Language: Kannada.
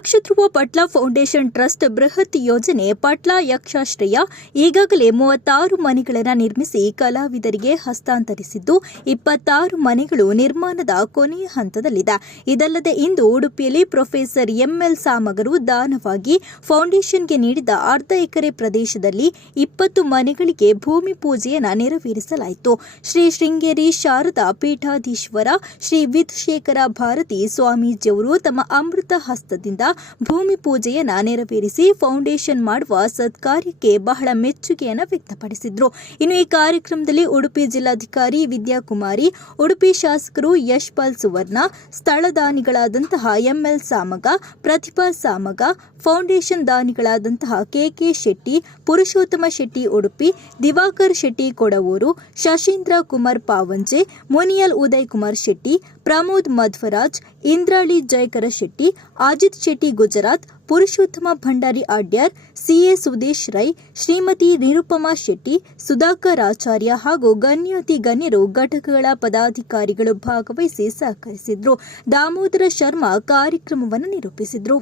ನಕ್ಷಧ್ರುವ ಪಟ್ಲಾ ಫೌಂಡೇಶನ್ ಟ್ರಸ್ಟ್ ಬೃಹತ್ ಯೋಜನೆ ಪಟ್ಲಾ ಯಕ್ಷಾಶ್ರಯ ಈಗಾಗಲೇ ಮೂವತ್ತಾರು ಮನೆಗಳನ್ನು ನಿರ್ಮಿಸಿ ಕಲಾವಿದರಿಗೆ ಹಸ್ತಾಂತರಿಸಿದ್ದು, ಇಪ್ಪತ್ತಾರು ಮನೆಗಳು ನಿರ್ಮಾಣದ ಕೊನೆಯ ಹಂತದಲ್ಲಿದೆ. ಇದಲ್ಲದೆ ಇಂದು ಉಡುಪಿಯಲ್ಲಿ ಪ್ರೊಫೆಸರ್ ಎಂಎಲ್ ಸಾಮಗರು ದಾನವಾಗಿ ಫೌಂಡೇಶನ್ಗೆ ನೀಡಿದ ಅರ್ಧ ಎಕರೆ ಪ್ರದೇಶದಲ್ಲಿ ಇಪ್ಪತ್ತು ಮನೆಗಳಿಗೆ ಭೂಮಿ ಪೂಜೆಯನ್ನು ನೆರವೇರಿಸಲಾಯಿತು. ಶ್ರೀ ಶೃಂಗೇರಿ ಶಾರದಾ ಪೀಠಾಧೀಶ್ವರ, ಶ್ರೀ ವಿಧುಶೇಖರ ಭಾರತಿ ಸ್ವಾಮೀಜಿಯವರು ತಮ್ಮ ಅಮೃತ ಹಸ್ತದಿಂದ ಭೂಮಿ ಪೂಜೆಯನ್ನು ನೆರವೇರಿಸಿ ಫೌಂಡೇಶನ್ ಮಾಡುವ ಸತ್ಕಾರ್ಯಕ್ಕೆ ಬಹಳ ಮೆಚ್ಚುಗೆಯನ್ನು ವ್ಯಕ್ತಪಡಿಸಿದ್ರು. ಇನ್ನು ಈ ಕಾರ್ಯಕ್ರಮದಲ್ಲಿ ಉಡುಪಿ ಜಿಲ್ಲಾಧಿಕಾರಿ ವಿದ್ಯಾಕುಮಾರಿ, ಉಡುಪಿ ಶಾಸಕರು ಯಶ್ಪಾಲ್ ಸುವರ್ಣ, ಸ್ಥಳದಾನಿಗಳಾದಂತಹ ಎಂಎಲ್ ಸಾಮಗ, ಪ್ರತಿಭಾ ಸಾಮಗ, ಫೌಂಡೇಶನ್ ದಾನಿಗಳಾದಂತಹ ಕೆಕೆ ಶೆಟ್ಟಿ, ಪುರುಷೋತ್ತಮ ಶೆಟ್ಟಿ ಉಡುಪಿ, ದಿವಾಕರ್ ಶೆಟ್ಟಿ ಕೊಡವೂರು, ಶಶೀಂದ್ರ ಕುಮಾರ್ ಪಾವಂಜೆ, ಮುನಿಯಲ್ ಉದಯ್ ಕುಮಾರ್ ಶೆಟ್ಟಿ, ಪ್ರಮೋದ್ ಮಧ್ವರಾಜ್, ಇಂದ್ರಾಳಿ ಜಯಕರ ಶೆಟ್ಟಿ, ಅಜಿತ್ ಶೆಟ್ಟಿ ಗುಜರಾತ್, ಪುರುಷೋತ್ತಮ ಭಂಡಾರಿ ಆಡ್ಯಾರ್ ಸಿಎ ಸುದೇಶ್ ರೈ, ಶ್ರೀಮತಿ ನಿರುಪಮಾ ಶೆಟ್ಟಿ, ಸುಧಾಕರ್ ಆಚಾರ್ಯ ಹಾಗೂ ಗಣ್ಯೋತಿ ಗಣ್ಯರು ಘಟಕಗಳ ಪದಾಧಿಕಾರಿಗಳು ಭಾಗವಹಿಸಿ ಸಹಕರಿಸಿದ್ರು. ದಾಮೋದರ ಶರ್ಮಾ ಕಾರ್ಯಕ್ರಮವನ್ನು ನಿರೂಪಿಸಿದ್ರು.